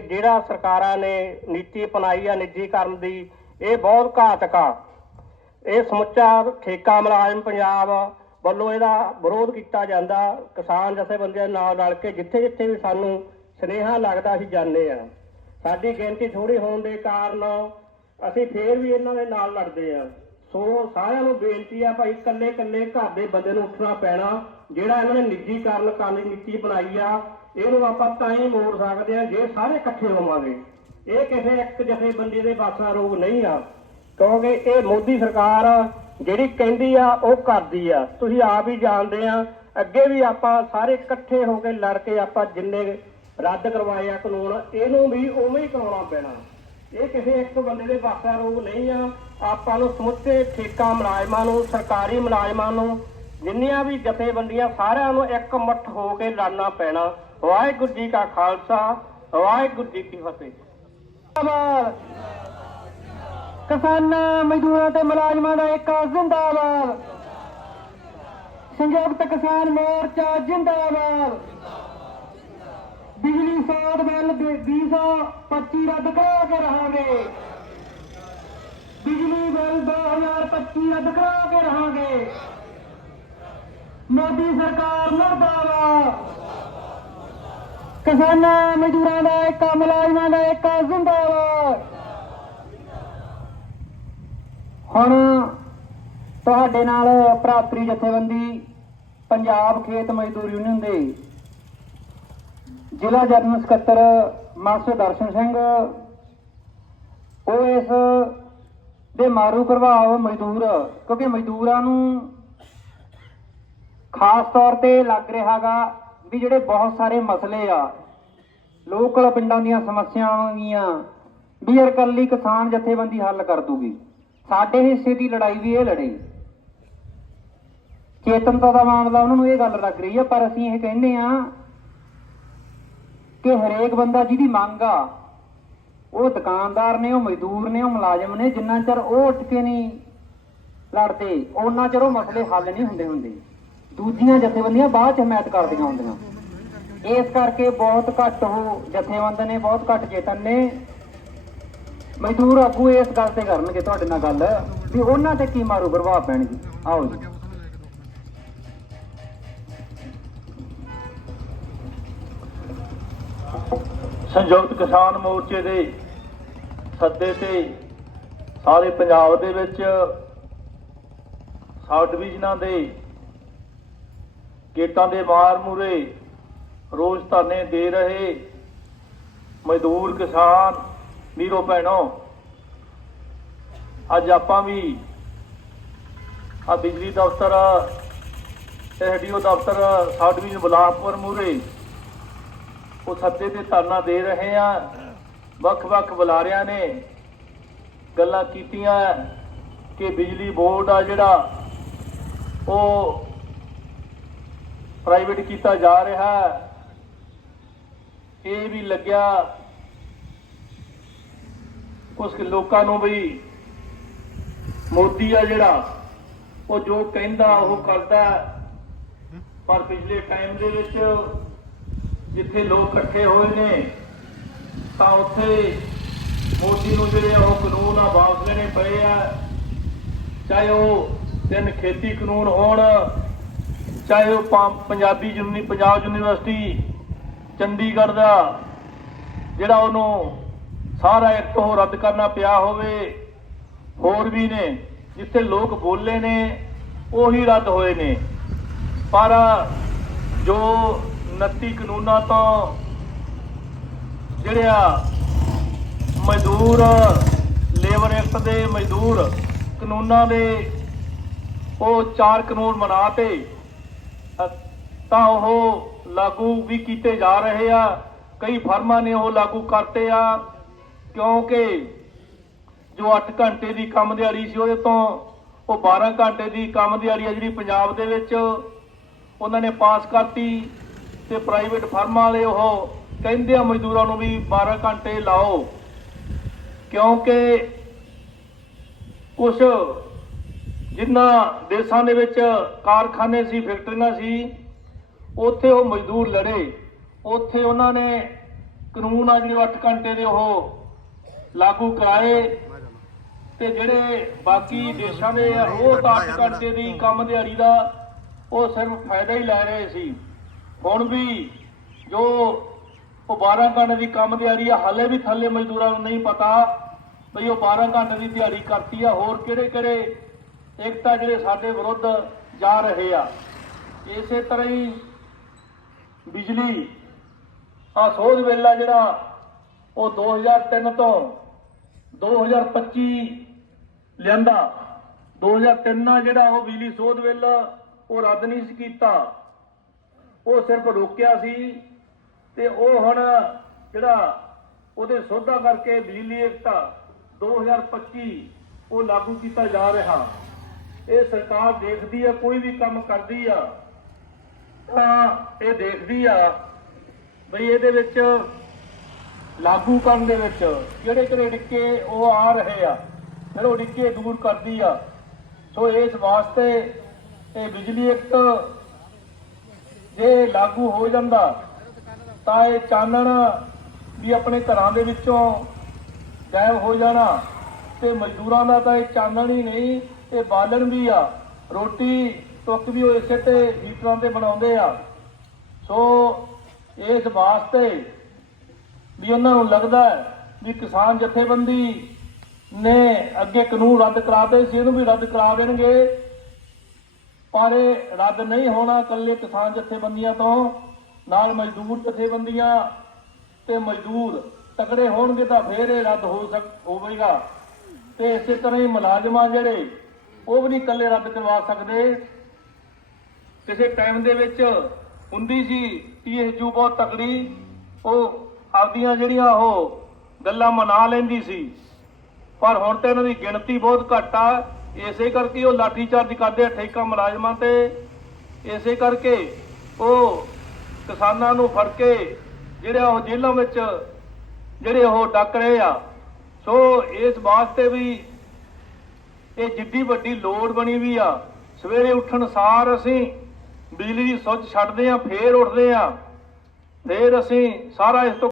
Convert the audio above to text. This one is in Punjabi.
ਜਿਹੜਾ ਸਰਕਾਰਾਂ ਨੇ ਨੀਤੀ ਅਪਣਾਈ ਆ ਨਿੱਜੀਕਰਨ ਦੀ, ਇਹ ਬਹੁਤ ਘਾਤਕ ਆ। ਇਹ ਸਮੁੱਚਾ ਠੇਕਾ ਮੁਲਾਜ਼ਮ ਪੰਜਾਬ ਵੱਲੋਂ ਇਹਦਾ ਵਿਰੋਧ ਕੀਤਾ ਜਾਂਦਾ। ਕਿਸਾਨ ਜਥੇਬੰਦੀਆਂ ਨਾਲ ਰਲ ਕੇ ਜਿੱਥੇ ਜਿੱਥੇ ਵੀ ਸਾਨੂੰ ਸਨੇਹਾ ਲੱਗਦਾ, ਅਸੀਂ ਜਾਂਦੇ ਆ। ਸਾਡੀ ਗਿਣਤੀ ਥੋੜੀ ਹੋਣ ਦੇ ਕਾਰਨ ਅਸੀਂ ਫੇਰ ਵੀ ਇਹਨਾਂ ਦੇ ਨਾਲ ਲੜਦੇ ਆ। ਸੋ ਸਾਰਿਆਂ ਨੂੰ ਬੇਨਤੀ ਆ ਭਾਈ, ਇਕੱਲੇ ਇਕੱਲੇ ਘਰ ਦੇ ਬੰਦੇ ਨੂੰ ਉੱਠਣਾ ਪੈਣਾ, ਜਿਹੜਾ ਇਹਨਾਂ ਨੇ ਨਿੱਜੀਕਰਨ ਕਰਨ ਦੀ ਨੀਤੀ ਬਣਾਈ ਆ ਇਹਨੂੰ ਆਪਾਂ ਤਾਂ ਹੀ ਮੋੜ ਸਕਦੇ ਆ ਜੇ ਸਾਰੇ ਇਕੱਠੇ ਹੋਵਾਂਗੇ। ਇਹ ਕਿਸੇ ਇੱਕ ਜਥੇਬੰਦੀ ਦੇ ਬਾਸਾ ਰੋਗ ਨਹੀਂ ਆ। ਕਿਉਂਕਿ ਇਹ ਮੋਦੀ ਸਰਕਾਰ ਜਿਹੜੀ ਕਹਿੰਦੀ ਆ, ਉਹ ਕਰਦੀ ਆ। ਤੁਸੀਂ ਆਪ ਹੀ ਜਾਣਦੇ ਆ, ਅੱਗੇ ਵੀ ਆਪਾਂ ਸਾਰੇ ਇਕੱਠੇ ਹੋ ਕੇ ਲੜ ਕੇ ਆਪਾਂ ਜਿੰਨੇ ਰੱਦ ਕਰਵਾਏ ਆ ਕਾਨੂੰਨ, ਇਹਨੂੰ ਵੀ ਉਵੇਂ ਹੀ ਕਰਾਉਣਾ ਪੈਣਾ। ਇਹ ਕਿਸੇ ਇੱਕ ਬੰਦੇ ਦੇ ਬਾਸਾ ਰੋਗ ਨਹੀਂ ਆ। ਆਪਾਂ ਨੂੰ ਸਮੁੱਚੇ ਠੇਕਾ ਮੁਲਾਜ਼ਮਾਂ ਨੂੰ, ਸਰਕਾਰੀ ਮੁਲਾਜ਼ਮਾਂ ਨੂੰ, ਜਿੰਨੀਆਂ ਵੀ ਜਥੇਬੰਦੀਆਂ ਸਾਰਿਆਂ ਨੂੰ ਇੱਕ ਮੁੱਠ ਹੋ ਕੇ ਲੜਨਾ ਪੈਣਾ। ਵਾਹਿਗੁਰੂ ਜੀ ਕਾ ਖਾਲਸਾ, ਵਾਹਿਗੁਰੂ ਜੀ ਕੀ ਫਤਿਹ। ਕਿਸਾਨਾਂ, ਮਜ਼ਦੂਰਾਂ ਤੇ ਮੁਲਾਜ਼ਮਾਂ ਦਾ ਇੱਕ ਜ਼ਿੰਦਾਬਾਦ। ਸੰਯੁਕਤ ਕਿਸਾਨ ਮੋਰਚਾ ਜਿੰਦਾਬਾਦ। ਬਿਜਲੀ ਸੋਧ ਬਿੱਲ 225 ਰੱਦ ਕਰਾ ਕੇ ਰਹਾਂਗੇ। ਬਿਜਲੀ ਬਿੱਲ 2025 ਰੱਦ ਕਰਾ ਕੇ ਰਹਾਂਗੇ। ਮੋਦੀ ਸਰਕਾਰ ਮਰਦਾਬਾਦ। ਕਿਸਾਨਾਂ, ਮਜ਼ਦੂਰਾਂ ਦਾ ਇੱਕ ਮੁਲਾਜ਼ਮਾਂ ਦਾ ਇੱਕ ਜ਼ਿੰਦਾਬਾਦ। ਹੁਣ ਤੁਹਾਡੇ ਨਾਲ ਭਰਾਤਰੀ ਜਥੇਬੰਦੀ, ਪੰਜਾਬ ਖੇਤ ਮਜ਼ਦੂਰ ਯੂਨੀਅਨ ਦੇ ਜ਼ਿਲ੍ਹਾ ਜਨਰਲ ਸਕੱਤਰ ਮਾਸਟਰ ਦਰਸ਼ਨ ਸਿੰਘ, ਉਹ ਇਸ ਦੇ ਮਾਰੂ ਪ੍ਰਭਾਵ ਮਜ਼ਦੂਰ, ਕਿਉਂਕਿ ਮਜ਼ਦੂਰਾਂ ਨੂੰ ਖਾਸ ਤੌਰ ਤੇ ਲੱਗ ਰਿਹਾਗਾ ਵੀ ਜਿਹੜੇ ਬਹੁਤ ਸਾਰੇ ਮਸਲੇ ਆ, ਲੋਕਲ ਪਿੰਡਾਂ ਦੀਆਂ ਸਮੱਸਿਆਵਾਂ ਗੀਆਂ, ਵੀ ਇਹ ਇਕੱਲੀ ਕਿਸਾਨ ਜਥੇਬੰਦੀ ਹੱਲ ਕਰ ਦੂਗੀ। ਸਾਡੇ ਹਿੱਸੇ ਦੀ ਲੜਾਈ ਵੀ ਇਹ ਲੜੇ। ਚੇਤਨਤਾ ਦਾ ਮਾਮਲਾ ਉਹਨਾਂ ਨੂੰ ਇਹ ਗੱਲ ਲੱਗ ਰਹੀ ਆ, ਪਰ ਅਸੀਂ ਇਹ ਕਹਿੰਦੇ ਆ ਕਿ ਹਰੇਕ ਬੰਦਾ ਜਿਹਦੀ ਮੰਗ ਆ, ਉਹ ਦੁਕਾਨਦਾਰ ਨੇ, ਉਹ ਮਜ਼ਦੂਰ ਨੇ, ਉਹ ਮੁਲਾਜ਼ਮ ਨੇ, ਜਿੰਨਾ ਚਿਰ ਉਹ ਉੱਠ ਕੇ ਨਹੀਂ ਲੜਦੇ ਉਹਨਾਂ ਚਿਰ ਉਹ ਮਸਲੇ ਹੱਲ ਨਹੀਂ ਹੁੰਦੇ ਹੁੰਦੇ। ਦੂਜੀਆਂ ਜਥੇਬੰਦੀਆਂ ਬਾਅਦ ਚ ਹਮਾਇਤ ਕਰਦੀਆਂ ਹੁੰਦੀਆਂ। ਇਸ ਕਰਕੇ ਬਹੁਤ ਘੱਟ ਉਹ ਜਥੇਬੰਦ ਨੇ, ਬਹੁਤ ਘੱਟ ਚੇਤਨ ਨੇ। ਮਜ਼ਦੂਰ ਆਗੂ ਇਸ ਗੱਲ ਤੇ ਕਰਨਗੇ ਤੁਹਾਡੇ ਨਾਲ ਗੱਲ, ਵੀ ਉਹਨਾਂ ਤੇ ਕੀ ਮਾਰੂ ਪ੍ਰਭਾਵ ਪੈਣਗੇ। ਆਓ ਜੀ। ਸੰਯੁਕਤ ਕਿਸਾਨ ਮੋਰਚੇ ਦੇ ਸੱਦੇ ਤੇ ਸਾਰੇ ਪੰਜਾਬ ਦੇ ਵਿੱਚ ਸਬ ਡਿਵੀਜ਼ਨਾਂ ਦੇ ਗੇਟਾਂ ਦੇ ਮਾਰ ਮੂਰੇ ਰੋਜ਼ ਧਰਨੇ ਦੇ ਰਹੇ ਮਜ਼ਦੂਰ ਕਿਸਾਨ, ਵੀਰੋ ਭੈਣੋ, ਅੱਜ ਆਪਾਂ ਵੀ ਆ ਬਿਜਲੀ ਦਫ਼ਤਰ, ਐਸਡੀਓ ਦਫ਼ਤਰ ਸਬ ਡਿਵੀਜ਼ਨ ਬਲਾਕਪੁਰ ਮੂਰੇ ਉਹ ਸੱਤੇ ਤੇ ਧਰਨਾ ਦੇ ਰਹੇ ਆ। ਵੱਖ-ਵੱਖ ਬੁਲਾਰਿਆਂ ਨੇ ਗੱਲਾਂ ਕੀਤੀਆਂ ਕਿ ਬਿਜਲੀ ਬੋਰਡ ਆ ਜਿਹੜਾ, ਉਹ ਪ੍ਰਾਈਵੇਟ ਕੀਤਾ ਜਾ ਰਿਹਾ ਇਹ ਵੀ ਲੱਗਿਆ ਕੁਝ ਲੋਕਾਂ ਨੂੰ ਵੀ ਮੋਦੀ ਆ ਜਿਹੜਾ, ਉਹ ਜੋ ਕਹਿੰਦਾ, ਉਹ ਕਰਦਾ ਪਰ ਪਿਛਲੇ ਟਾਈਮ ਦੇ ਵਿੱਚ ਜਿੱਥੇ ਲੋਕ ਇਕੱਠੇ ਹੋਏ ਨੇ, ਤਾਂ ਉੱਥੇ ਮੋਦੀ ਨੂੰ ਜਿਹੜੇ ਉਹ ਕਾਨੂੰਨ ਆ ਵਾਪਸ ਲੈਣੇ ਪਏ ਆ। ਚਾਹੇ ਉਹ ਤਿੰਨ ਖੇਤੀ ਕਾਨੂੰਨ ਹੋਣ ਚਾਹੇ ਉਹ ਪੰਜਾਬੀ ਯੂਨੀ, ਪੰਜਾਬ ਯੂਨੀਵਰਸਿਟੀ, ਚੰਡੀਗੜ੍ਹ ਦਾ, ਜਿਹੜਾ ਉਹਨੂੰ ਸਾਰਾ ਐਕਟ ਉਹ ਰੱਦ ਕਰਨਾ ਪਿਆ ਹੋਵੇ, ਹੋਰ ਵੀ ਨੇ, ਜਿੱਥੇ ਲੋਕ ਬੋਲੇ ਨੇ, ਉਹੀ ਰੱਦ ਹੋਏ ਨੇ। ਪਰ ਜੋ 29 ਕਾਨੂੰਨਾਂ ਤੋਂ ਜਿਹੜੇ ਆ ਮਜ਼ਦੂਰ, ਲੇਬਰ ਐਕਟ ਦੇ ਮਜ਼ਦੂਰ ਕਾਨੂੰਨਾਂ ਦੇ ਉਹ ਚਾਰ ਕਾਨੂੰਨ ਬਣਾਤੇ ਅ- ਤਾਂ ਉਹ ਲਾਗੂ ਵੀ ਕੀਤੇ ਜਾ ਰਹੇ ਆ। ਕਈ ਫਰਮਾਂ ਨੇ ਉਹ ਲਾਗੂ ਕਰਤੇ ਆ, ਕਿਉਂਕਿ ਜੋ 8 ਘੰਟੇ ਦੀ ਕੰਮ ਦਿਹਾੜੀ ਸੀ, ਉਹਦੇ ਤੋਂ ਉਹ 12 ਘੰਟੇ ਦੀ ਕੰਮ ਦਿਹਾੜੀ ਆ ਜਿਹੜੀ ਪੰਜਾਬ ਦੇ ਵਿੱਚ, ਉਹਨਾਂ ਨੇ ਪਾਸ ਕਰਤੀ ਤੇ ਪ੍ਰਾਈਵੇਟ ਫਰਮਾਂ ਵਾਲੇ ਉਹ ਕਹਿੰਦੇ ਆ ਮਜ਼ਦੂਰਾਂ ਨੂੰ ਵੀ 12 ਘੰਟੇ ਲਾਓ, ਕਿਉਂਕਿ ਕੁਝ ਜਿਨ੍ਹਾਂ ਦੇਸ਼ਾਂ ਦੇ ਵਿੱਚ ਕਾਰਖਾਨੇ ਸੀ ਫੈਕਟਰੀਆਂ ਸੀ ਉੱਥੇ ਉਹ ਮਜ਼ਦੂਰ ਲੜੇ। ਉੱਥੇ ਉਹਨਾਂ ਨੇ ਕਾਨੂੰਨ ਆ ਜਿਹੜੇ 8 ਘੰਟੇ ਦੇ ਉਹ ਲਾਗੂ ਕਰਾਏ ਤੇ ਜਿਹੜੇ ਬਾਕੀ ਦੇਸ਼ਾਂ ਦੇ ਆ, ਉਹ ਤਾਂ 8 ਘੰਟੇ ਦੀ ਕੰਮ ਦਿਹਾੜੀ ਦਾ ਉਹ ਸਿਰਫ ਫਾਇਦਾ ਹੀ ਲੈ ਰਹੇ ਸੀ। ਹੁਣ ਵੀ ਜੋ ਉਹ 12 ਘੰਟੇ ਦੀ ਕੰਮ ਦਿਹਾੜੀ ਆ ਹਾਲੇ ਵੀ ਥੱਲੇ ਮਜ਼ਦੂਰਾਂ ਨੂੰ ਨਹੀਂ ਪਤਾ ਬਈ ਉਹ 12 ਘੰਟੇ ਦੀ ਦਿਹਾੜੀ ਕਰਤੀ ਆ ਹੋਰ ਕਿਹੜੇ ਕਿਹੜੇ ਇੱਕ ਤਾਂ ਜਿਹੜੇ ਸਾਡੇ ਵਿਰੁੱਧ ਜਾ ਰਹੇ ਆ, ਇਸੇ ਤਰ੍ਹਾਂ ਹੀ ਬਿਜਲੀ ਆ ਸੋਧ ਵੇਲਾ ਜਿਹੜਾ ਉਹ 2003 ਤੋਂ 2025 ਲਿਆਂਦਾ 2003 ਨਾਲ ਜਿਹੜਾ ਉਹ ਬਿਜਲੀ ਸੋਧ ਵੇਲਾ ਉਹ ਰੱਦ ਨਹੀਂ ਸੀ ਕੀਤਾ। ਉਹ ਸਿਰਫ ਰੋਕਿਆ ਸੀ ਤੇ ਉਹ ਹੁਣ ਜਿਹੜਾ ਉਹਦੇ ਸੋਧਾ ਕਰਕੇ ਬਿਜਲੀ ਏਕਤਾ 2025 ਉਹ ਲਾਗੂ ਕੀਤਾ ਜਾ ਰਿਹਾ। ਸਰਕਾਰ ਦੇਖਦੀ ਆ, ਕੋਈ ਵੀ ਕੰਮ ਕਰਦੀ ਆ, ਤਾਂ ਇਹ ਦੇਖਦੀ ਆ ਬਈ ਇਹਦੇ ਵਿੱਚ ਲਾਗੂ ਕਰਨ ਦੇ ਵਿੱਚ ਕਿਹੜੇ ਕਿਹੜੇ ਡਿੱਕੇ ਉਹ ਆ ਰਹੇ ਆ, ਫਿਰ ਉਹ ਡਿੱਕੇ ਦੂਰ ਕਰਦੀ ਆ। ਸੋ ਇਸ ਵਾਸਤੇ ਇਹ ਬਿਜਲੀ ਐਕਟ ਜੇ ਲਾਗੂ ਹੋ ਜਾਂਦਾ, ਤਾਂ ਇਹ ਚਾਨਣ ਵੀ ਆਪਣੇ ਘਰਾਂ ਦੇ ਵਿੱਚੋਂ ਗਾਇਬ ਹੋ ਜਾਣਾ। ਤੇ ਮਜ਼ਦੂਰਾਂ ਦਾ ਤਾਂ ਇਹ ਚਾਨਣ ਹੀ ਨਹੀਂ, ਇਹ ਬਾਲਣ ਵੀ ਆ। ਰੋਟੀ ਟੁੱਕ ਵੀ ਉਹ ਇਸੇ ਤੇ ਹੀਟਰਾਂ ਤੇ ਬਣਾਉਂਦੇ ਆ। ਸੋ ਇਸ ਵਾਸਤੇ ਵੀ ਉਹਨਾਂ ਨੂੰ ਲੱਗਦਾ ਵੀ ਕਿਸਾਨ ਜਥੇਬੰਦੀ ਨੇ ਅੱਗੇ ਕਾਨੂੰਨ ਰੱਦ ਕਰਾਤੇ ਸੀ, ਇਹਨੂੰ ਵੀ ਰੱਦ ਕਰਾ ਦੇਣਗੇ। ਪਰ ਇਹ ਰੱਦ ਨਹੀਂ ਹੋਣਾ ਇਕੱਲੇ ਕਿਸਾਨ ਜਥੇਬੰਦੀਆਂ ਤੋਂ, ਨਾਲ ਮਜ਼ਦੂਰ ਜਥੇਬੰਦੀਆਂ ਤੇ ਮਜ਼ਦੂਰ ਤਕੜੇ ਹੋਣਗੇ ਤਾਂ ਫੇਰ ਇਹ ਰੱਦ ਹੋ ਸਕ, ਹੋਵੇਗਾ। ਤੇ ਇਸੇ ਤਰ੍ਹਾਂ ਹੀ ਮੁਲਾਜ਼ਮਾਂ ਜਿਹੜੇ, ਉਹ ਵੀ ਨਹੀਂ ਇਕੱਲੇ ਰੱਦ ਕਰਵਾ ਸਕਦੇ। ਕਿਸੇ ਟਾਈਮ ਦੇ ਵਿੱਚ ਹੁੰਦੀ ਸੀ ਟੀਐਸਯੂ ਬਹੁਤ ਤਕੜੀ, ਉਹ ਆਪਦੀਆਂ ਜਿਹੜੀਆਂ ਉਹ ਗੱਲਾਂ ਮਨਾ ਲੈਂਦੀ ਸੀ। ਪਰ ਹੁਣ ਤੇ ਇਹਨਾਂ ਦੀ ਗਿਣਤੀ ਬਹੁਤ ਘੱਟ ਆ। ਇਸੇ ਕਰਕੇ ਉਹ ਲਾਠੀ ਚਾਰਜ ਕਰਦੇ ਆ ਠੇਕਾ ਮੁਲਾਜ਼ਮਾਂ ਤੇ। ਇਸੇ ਕਰਕੇ ਉਹ ਕਿਸਾਨਾਂ ਨੂੰ ਫੜ ਕੇ ਜਿਹੜੇ ਉਹ ਜੇਲ੍ਹਾਂ ਵਿੱਚ ਜਿਹੜੇ ਉਹ ਡੱਕ ਰਹੇ ਆ। ਸੋ ਇਸ ਵਾਸਤੇ ਵੀ ਇਹ ਜਿੱਡੀ ਵੱਡੀ ਲੋੜ ਬਣੀ ਵੀ ਆ। ਸਵੇਰੇ ਉੱਠਣ ਸਾਰ ਅਸੀਂ ਬਿਜਲੀ ਦੀ ਸੁੱਚ ਛੱਡਦੇ ਆ, ਫੇਰ ਉੱਠਦੇ ਆ। ਫੇਰ ਅਸੀਂ ਸਾਰਾ ਇਸ ਤੋਂ